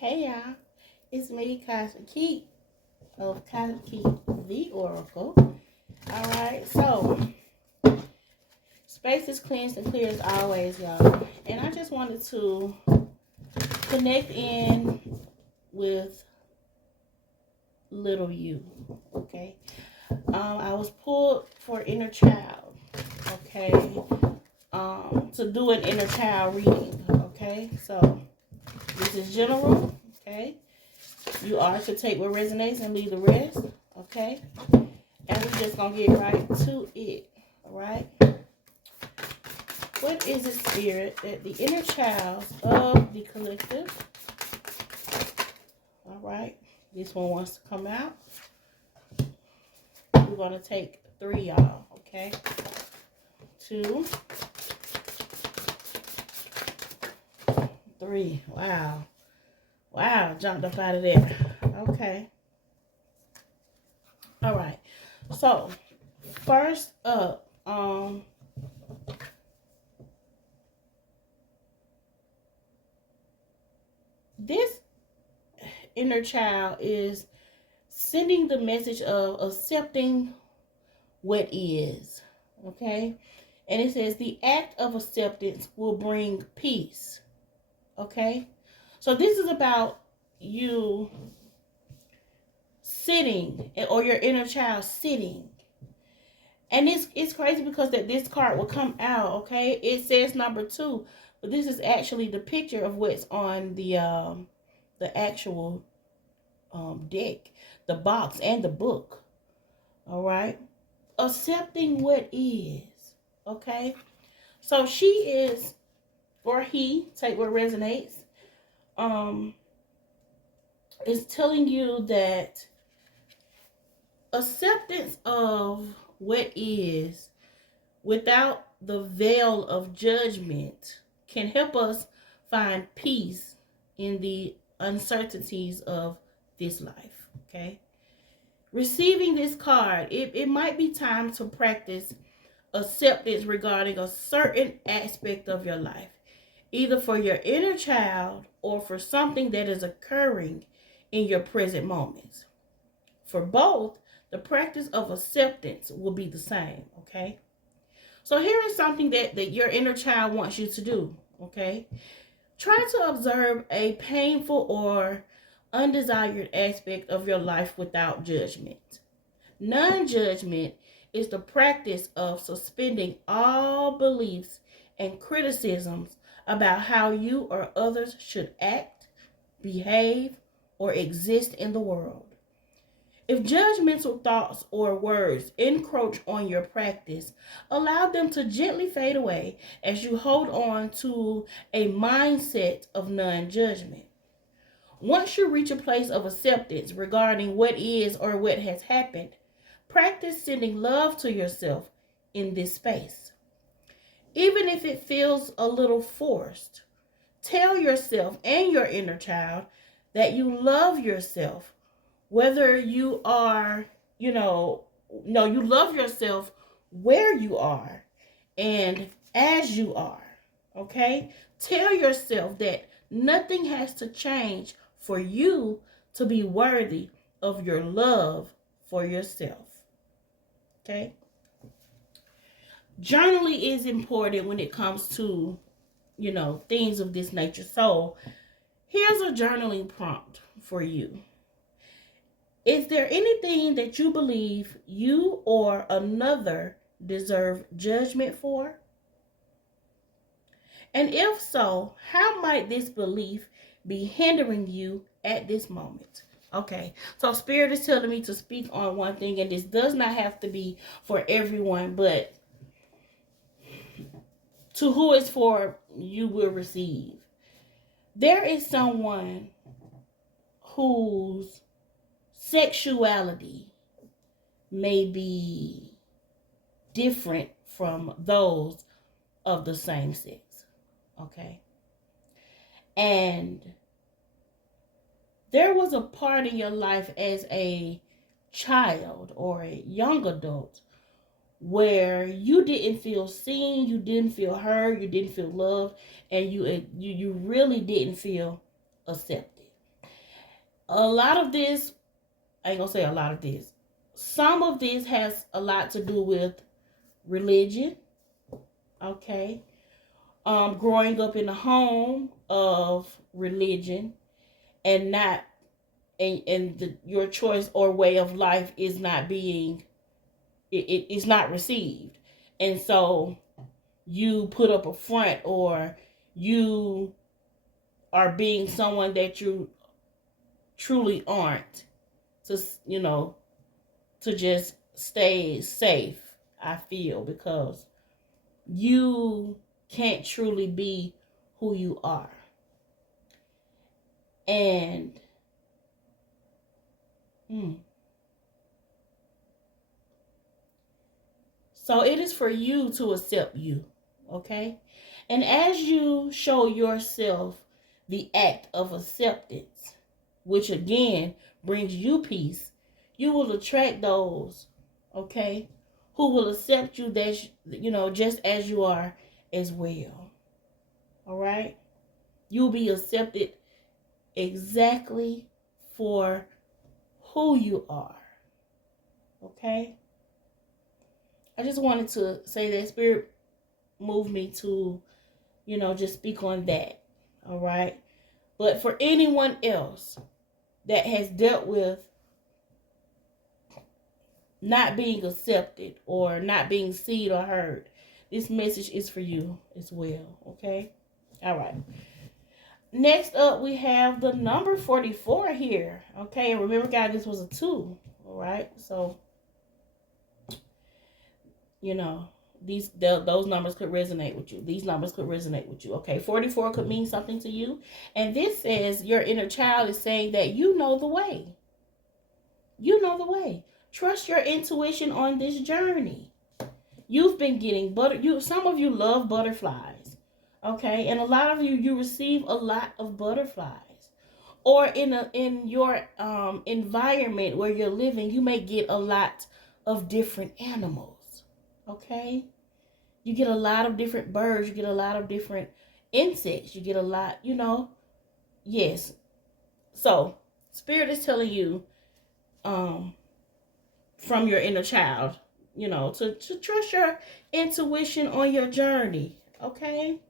Hey y'all, it's me, CosmicKeet of CosmicKeet the Oracle. Alright, so space is cleansed and clear as always, y'all. And I just wanted to connect in with little you, okay? I was pulled for inner child, okay? To do an inner child reading, okay? So this is general, okay? You are to take what resonates and leave the rest, okay? And we're just going to get right to it, all right? What is the spirit that the inner child of the collective, all right? This one wants to come out. We're going to take 3, y'all, okay? 2, 3. Wow. Wow, jumped up out of there. Okay. All right. So, first up, this inner child is sending the message of accepting what is. Okay? And it says the act of acceptance will bring peace. Okay? So this is about you sitting, or your inner child sitting. And it's crazy because that this card will come out, okay? It says number 2, but this is actually the picture of what's on the actual deck, the box and the book. All right? Accepting what is, okay? So she is, or he, take what resonates, is telling you that acceptance of what is without the veil of judgment can help us find peace in the uncertainties of this life, okay? Receiving this card, it might be time to practice acceptance regarding a certain aspect of your life, either for your inner child or for something that is occurring in your present moments. For both, the practice of acceptance will be the same, okay? So here is something that your inner child wants you to do, okay? Try to observe a painful or undesired aspect of your life without judgment. Non-judgment is the practice of suspending all beliefs and criticisms about how you or others should act, behave, or exist in the world. If judgmental thoughts or words encroach on your practice, allow them to gently fade away as you hold on to a mindset of non-judgment. Once you reach a place of acceptance regarding what is or what has happened, practice sending love to yourself in this space. Even if it feels a little forced, tell yourself and your inner child that you love yourself. Whether you are, you love yourself where you are and as you are, okay? Tell yourself that nothing has to change for you to be worthy of your love for yourself, okay? Journaling is important when it comes to, things of this nature. So here's a journaling prompt for you. Is there anything that you believe you or another deserve judgment for? And if so, how might this belief be hindering you at this moment? Okay, so Spirit is telling me to speak on one thing, and this does not have to be for everyone, but to who it's for, you will receive. There is someone whose sexuality may be different from those of the same sex, okay? And there was a part in your life as a child or a young adult where you didn't feel seen, you didn't feel heard, you didn't feel loved, and you really didn't feel accepted. A lot of this, I ain't gonna say a lot of this. Some of this has a lot to do with religion, okay? Growing up in a home of religion and not, your choice or way of life is not being, it is not received. And so you put up a front, or you are being someone that you truly aren't, to, to just stay safe, I feel, because you can't truly be who you are. And so it is for you to accept you, okay? And as you show yourself the act of acceptance, which again brings you peace, you will attract those, okay, who will accept you, that just as you are as well. All right? You'll be accepted exactly for who you are. Okay? I just wanted to say that Spirit moved me to, just speak on that. All right? But for anyone else that has dealt with not being accepted or not being seen or heard, this message is for you as well. Okay? All right. Next up, we have the number 44 here. Okay, and remember, guys, this was a 2. All right, so those numbers could resonate with you. These numbers could resonate with you. Okay, 44 could mean something to you, and this says your inner child is saying that you know the way. You know the way. Trust your intuition on this journey. You've been getting some of you love butterflies. Okay, and a lot of you receive a lot of butterflies. Or in your environment where you're living, you may get a lot of different animals. Okay, you get a lot of different birds. You get a lot of different insects. You get a lot, Yes. So Spirit is telling you, from your inner child, to trust your intuition on your journey. Okay.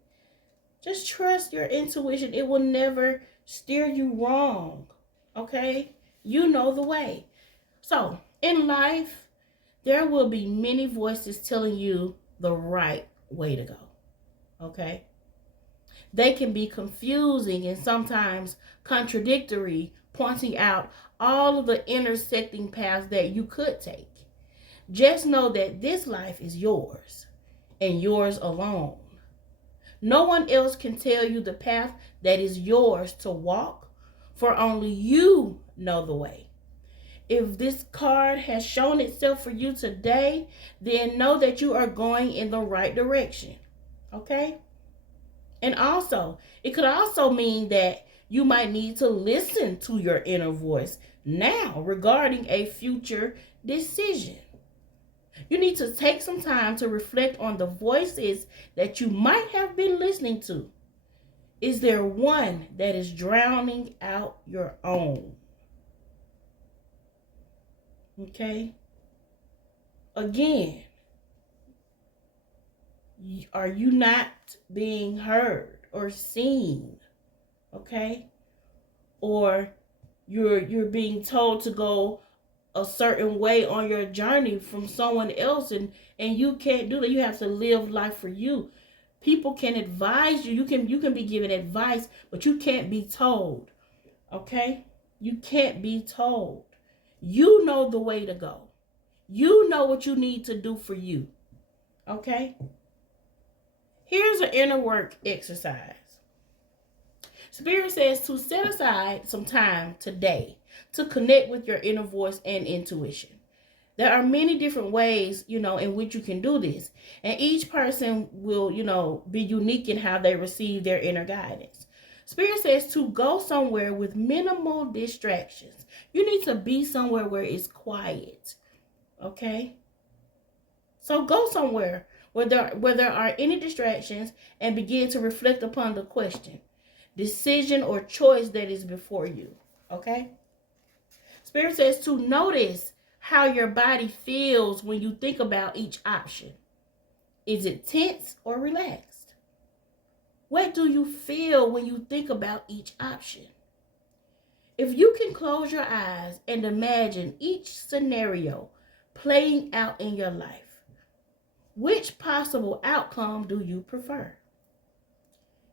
Just trust your intuition. It will never steer you wrong. Okay? You know the way. So, in life, there will be many voices telling you the right way to go. Okay? They can be confusing and sometimes contradictory, pointing out all of the intersecting paths that you could take. Just know that this life is yours and yours alone. No one else can tell you the path that is yours to walk, for only you know the way. If this card has shown itself for you today, then know that you are going in the right direction. Okay? And also, it could also mean that you might need to listen to your inner voice now regarding a future decision. You need to take some time to reflect on the voices that you might have been listening to. Is there one that is drowning out your own? Okay? Again, are you not being heard or seen? Okay? Or you're being told to go a certain way on your journey from someone else, and you can't do that. You have to live life for you. People can advise you. You can be given advice, but you can't be told. Okay? You can't be told. You know the way to go. You know what you need to do for you. Okay? Here's an inner work exercise. Spirit says to set aside some time today to connect with your inner voice and intuition. There are many different ways, in which you can do this. And each person will, be unique in how they receive their inner guidance. Spirit says to go somewhere with minimal distractions. You need to be somewhere where it's quiet. Okay? So go somewhere where there are any distractions and begin to reflect upon the question, decision, or choice that is before you. Okay? Spirit says to notice how your body feels when you think about each option. Is it tense or relaxed? What do you feel when you think about each option? If you can close your eyes and imagine each scenario playing out in your life, which possible outcome do you prefer?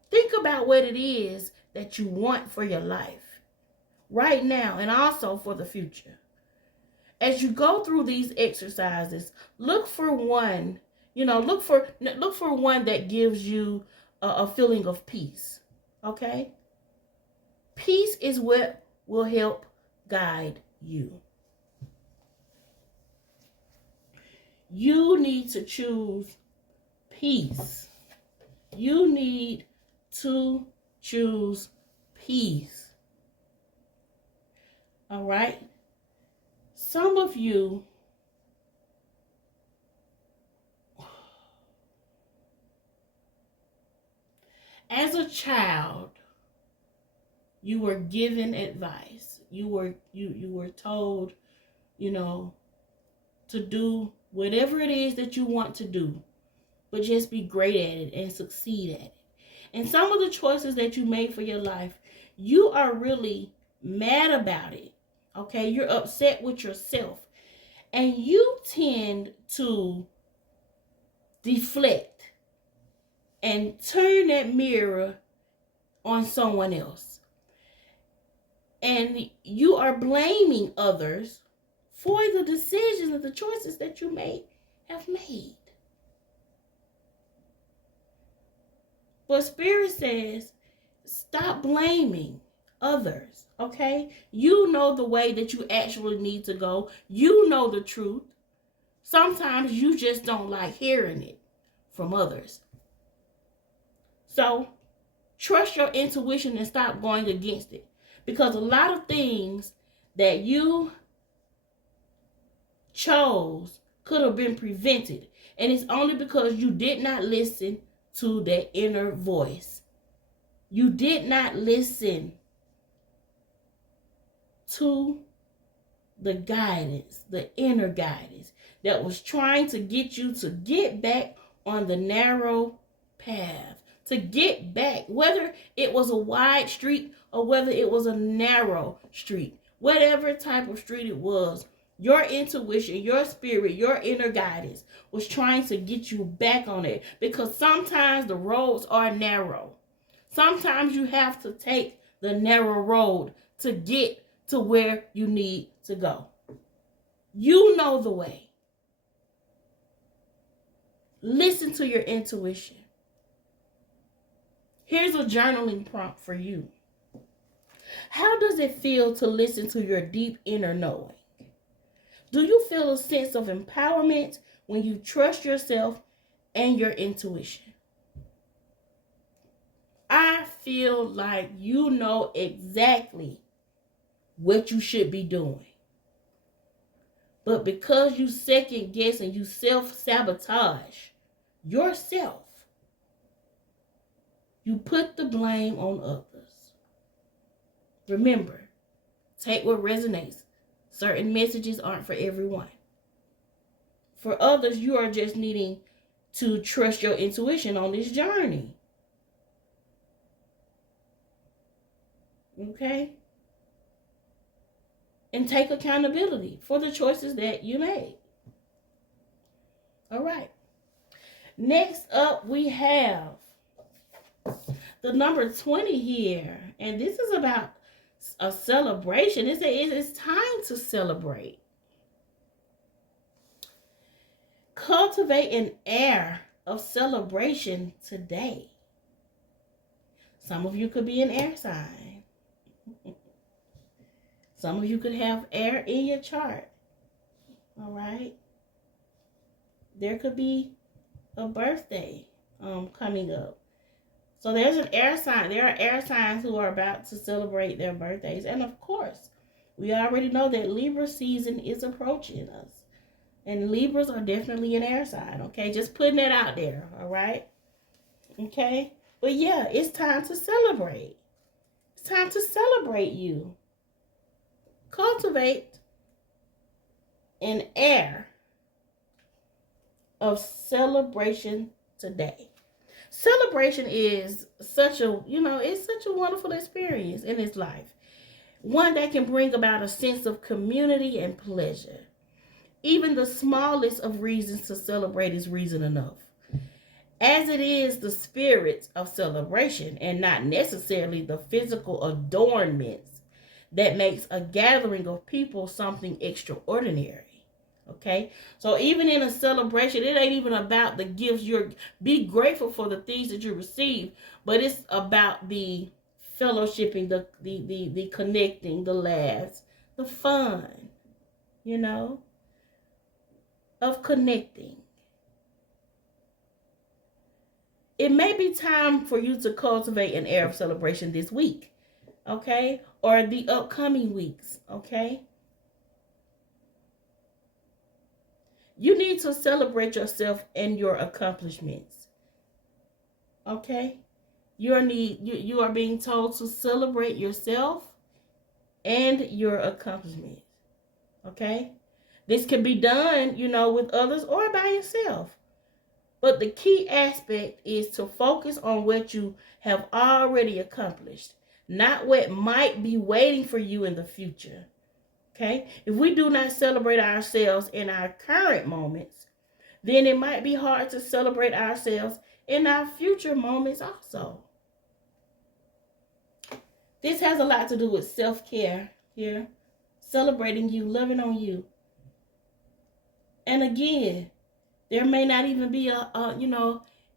Think about what it is that you want for your life right now and also for the future. As you go through these exercises, look for one, look for one that gives you a feeling of peace. Okay? Peace is what will help guide you. You need to choose peace. You need to choose peace. All right? Some of you as a child, you were given advice. You were told, to do whatever it is that you want to do, but just be great at it and succeed at it. And some of the choices that you made for your life, you are really mad about it. Okay, you're upset with yourself. And you tend to deflect and turn that mirror on someone else. And you are blaming others for the decisions and the choices that you have made. But Spirit says, stop blaming others, okay? You know the way that you actually need to go. You know the truth. Sometimes you just don't like hearing it from others. So, trust your intuition and stop going against it. Because a lot of things that you chose could have been prevented. And it's only because you did not listen to that inner voice. You did not listen to the guidance, the inner guidance that was trying to get you to get back on the narrow path. To get back, whether it was a wide street or whether it was a narrow street, whatever type of street it was, your intuition, your spirit, your inner guidance was trying to get you back on it. Because sometimes the roads are narrow. Sometimes you have to take the narrow road to get to where you need to go. You know the way. Listen to your intuition. Here's a journaling prompt for you. How does it feel to listen to your deep inner knowing? Do you feel a sense of empowerment when you trust yourself and your intuition? I feel like you know exactly what you should be doing. But because you second guess and you self-sabotage yourself, you put the blame on others. Remember, take what resonates. Certain messages aren't for everyone. For others, you are just needing to trust your intuition on this journey. Okay? And take accountability for the choices that you made. All right. Next up, we have the number 20 here. And this is about a celebration. It's time to celebrate. Cultivate an air of celebration today. Some of you could be an air sign. Some of you could have air in your chart. All right. There could be a birthday coming up. So there's an air sign. There are air signs who are about to celebrate their birthdays. And of course, we already know that Libra season is approaching us. And Libras are definitely an air sign, okay? Just putting it out there, all right? Okay? But yeah, it's time to celebrate. It's time to celebrate you. cultivate an air of celebration today. Celebration is such a, it's such a wonderful experience in its life. One that can bring about a sense of community and pleasure. Even the smallest of reasons to celebrate is reason enough. As it is the spirit of celebration and not necessarily the physical adornments that makes a gathering of people something extraordinary. Okay, so even in a celebration, it ain't even about the gifts. Be grateful for the things that you receive, but it's about the fellowshipping, the connecting, the laughs, the fun, of connecting. It may be time for you to cultivate an air of celebration this week, okay, or the upcoming weeks, okay. You need to celebrate yourself and your accomplishments. Okay? You are being told to celebrate yourself and your accomplishments. Okay? This can be done, with others or by yourself. But the key aspect is to focus on what you have already accomplished, not what might be waiting for you in the future. Okay? If we do not celebrate ourselves in our current moments, then it might be hard to celebrate ourselves in our future moments also. This has a lot to do with self-care here. Celebrating you, loving on you. And again, there may not even be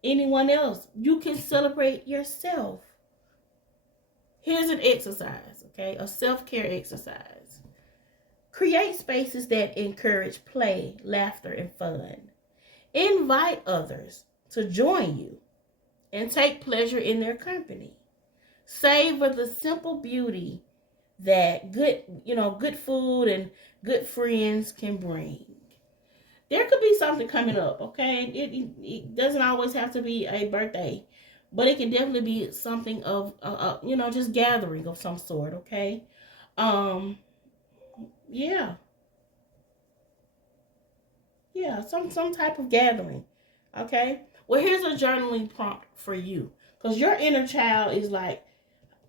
anyone else. You can celebrate yourself. Here's an exercise, okay? A self-care exercise. Create spaces that encourage play, laughter, and fun. Invite others to join you and take pleasure in their company. Savor the simple beauty that good food and good friends can bring. There could be something coming up, okay? It doesn't always have to be a birthday, but it can definitely be something of, just gathering of some sort, okay? Yeah, some type of gathering, okay? Well, here's a journaling prompt for you, because your inner child is like,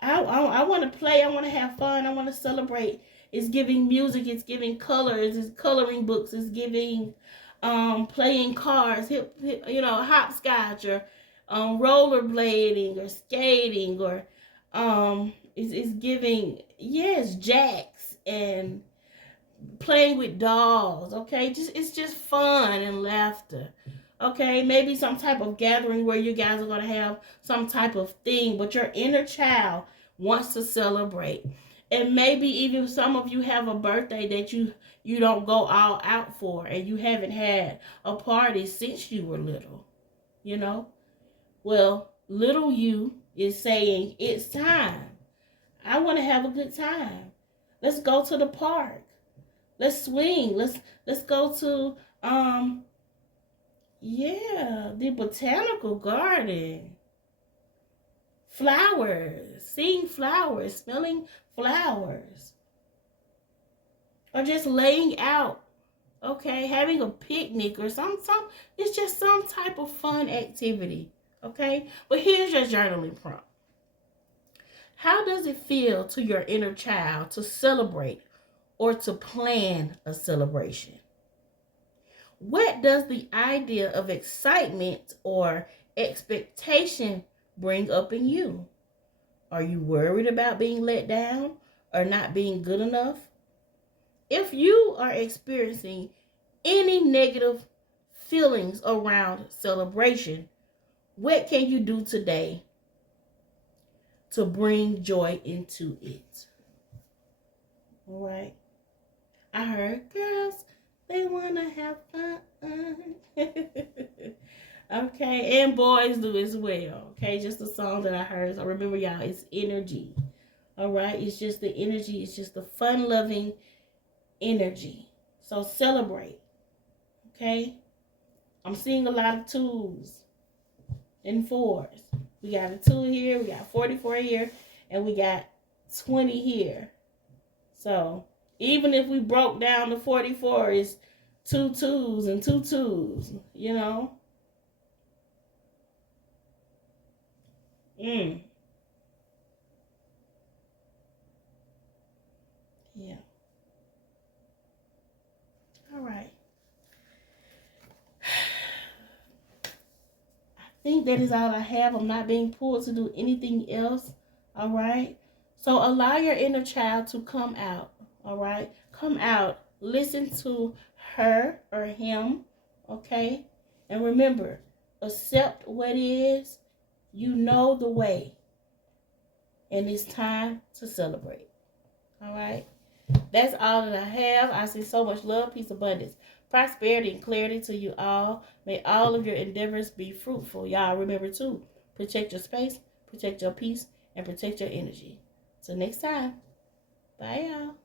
I want to play, I want to have fun, I want to celebrate. It's giving music, it's giving colors, it's coloring books, it's giving playing cards, hopscotch, or rollerblading, or skating, or it's giving, yes, jacks, and playing with dolls, okay? It's just fun and laughter. Okay, maybe some type of gathering where you guys are going to have some type of thing, but your inner child wants to celebrate. And maybe even some of you have a birthday that you don't go all out for, and you haven't had a party since you were little, Well, little you is saying, it's time. I want to have a good time. Let's go to the park. Let's swing. Let's go to the botanical garden. Flowers, seeing flowers, smelling flowers. Or just laying out, okay, having a picnic or some it's just some type of fun activity, okay? But here's your journaling prompt. How does it feel to your inner child to celebrate or to plan a celebration? What does the idea of excitement or expectation bring up in you? Are you worried about being let down or not being good enough? If you are experiencing any negative feelings around celebration, what can you do today to bring joy into it? All right. I heard girls, they want to have fun. Okay, and boys do as well. Okay, just a song that I heard. So remember, y'all, it's energy. All right, it's just the energy. It's just the fun-loving energy. So celebrate. Okay, I'm seeing a lot of twos and fours. We got a 2 here, we got 44 here, and we got 20 here. So Even if we broke down the 44, it's 2 twos and 2 twos, you know. Yeah. All right. I think that is all I have. I'm not being pulled to do anything else. All right. So allow your inner child to come out. All right. Come out. Listen to her or him. Okay. And remember, accept what is. You know the way. And it's time to celebrate. All right. That's all that I have. I see so much love, peace, abundance, prosperity, and clarity to you all. May all of your endeavors be fruitful. Y'all remember to protect your space, protect your peace, and protect your energy. Till next time. Bye, y'all.